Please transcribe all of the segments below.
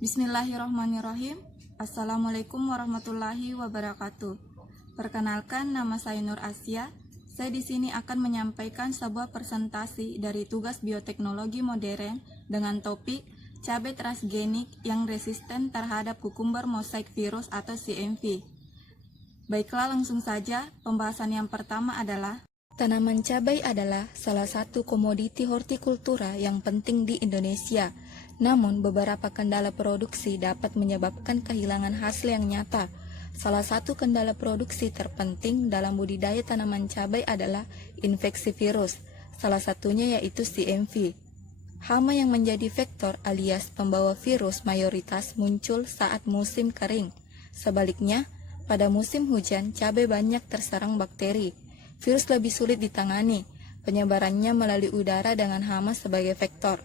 Bismillahirrahmanirrahim. Assalamualaikum warahmatullahi wabarakatuh. Perkenalkan, nama saya Nur Asia. Saya di sini akan menyampaikan sebuah presentasi dari tugas bioteknologi modern dengan topik cabai transgenik yang resisten terhadap kukumber mosaik virus atau CMV. Baiklah, langsung saja. Pembahasan yang pertama adalah tanaman cabai adalah salah satu komoditi hortikultura yang penting di Indonesia. Namun, beberapa kendala produksi dapat menyebabkan kehilangan hasil yang nyata. Salah satu kendala produksi terpenting dalam budidaya tanaman cabai adalah infeksi virus. Salah satunya yaitu CMV. Hama yang menjadi vektor alias pembawa virus mayoritas muncul saat musim kering. Sebaliknya, pada musim hujan, cabai banyak terserang bakteri. Virus lebih sulit ditangani, penyebarannya melalui udara dengan hama sebagai vektor.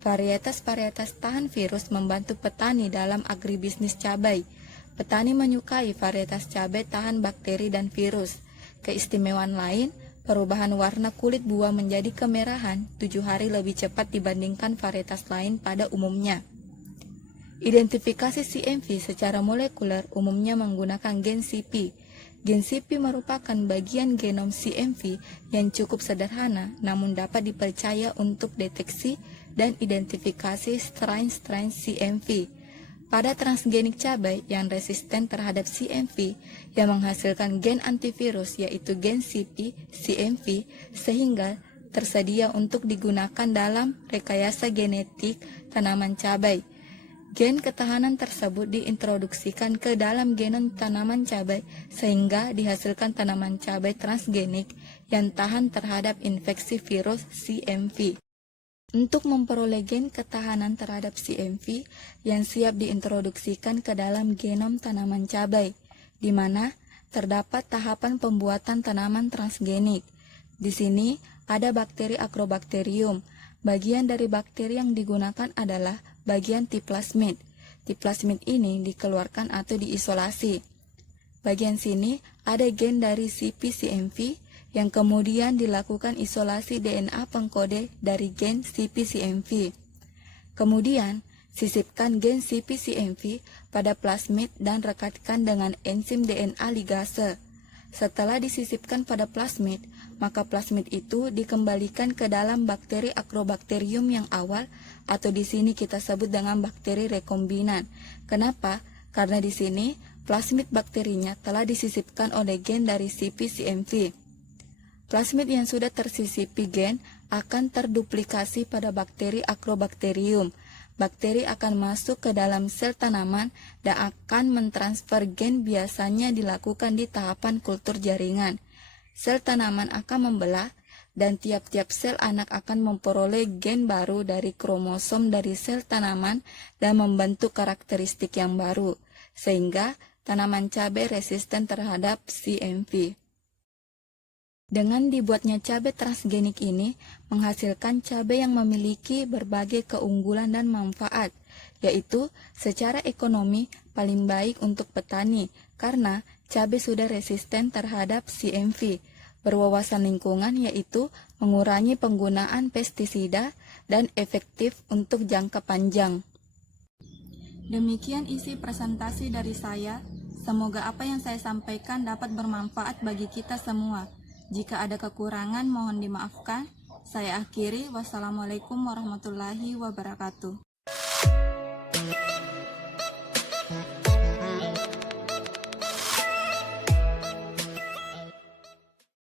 Varietas-varietas tahan virus membantu petani dalam agribisnis cabai. Petani menyukai varietas cabai tahan bakteri dan virus. Keistimewaan lain, perubahan warna kulit buah menjadi kemerahan 7 hari lebih cepat dibandingkan varietas lain pada umumnya. Identifikasi CMV secara molekuler umumnya menggunakan gen CP. Gen CP merupakan bagian genom CMV yang cukup sederhana namun dapat dipercaya untuk deteksi dan identifikasi strain-strain CMV. Pada transgenik cabai yang resisten terhadap CMV yang menghasilkan gen antivirus yaitu gen CP-CMV sehingga tersedia untuk digunakan dalam rekayasa genetik tanaman cabai. Gen ketahanan tersebut diintroduksikan ke dalam genom tanaman cabai sehingga dihasilkan tanaman cabai transgenik yang tahan terhadap infeksi virus CMV. Untuk memperoleh gen ketahanan terhadap CMV yang siap diintroduksikan ke dalam genom tanaman cabai, di mana terdapat tahapan pembuatan tanaman transgenik. Di sini ada bakteri Agrobacterium. Bagian dari bakteri yang digunakan adalah bagian T plasmid. T plasmid ini dikeluarkan atau diisolasi. Bagian sini ada gen dari CP-CMV yang kemudian dilakukan isolasi DNA pengkode dari gen CP-CMV. Kemudian, sisipkan gen CP-CMV pada plasmid dan rekatkan dengan enzim DNA ligase. Setelah disisipkan pada plasmid, maka plasmid itu dikembalikan ke dalam bakteri Agrobacterium yang awal atau di sini kita sebut dengan bakteri rekombinan. Kenapa? Karena di sini plasmid bakterinya telah disisipkan oleh gen dari CP-CMV. Plasmid yang sudah tersisipi gen akan terduplikasi pada bakteri Agrobacterium. Bakteri akan masuk ke dalam sel tanaman dan akan mentransfer gen biasanya dilakukan di tahapan kultur jaringan. Sel tanaman akan membelah dan tiap-tiap sel anak akan memperoleh gen baru dari kromosom dari sel tanaman dan membentuk karakteristik yang baru, sehingga tanaman cabai resisten terhadap CMV. Dengan dibuatnya cabai transgenik ini menghasilkan cabai yang memiliki berbagai keunggulan dan manfaat, yaitu secara ekonomi paling baik untuk petani karena cabai sudah resisten terhadap CMV, berwawasan lingkungan yaitu mengurangi penggunaan pestisida dan efektif untuk jangka panjang. Demikian isi presentasi dari saya. Semoga apa yang saya sampaikan dapat bermanfaat bagi kita semua. Jika ada kekurangan mohon dimaafkan. Saya akhiri. Wassalamualaikum warahmatullahi wabarakatuh.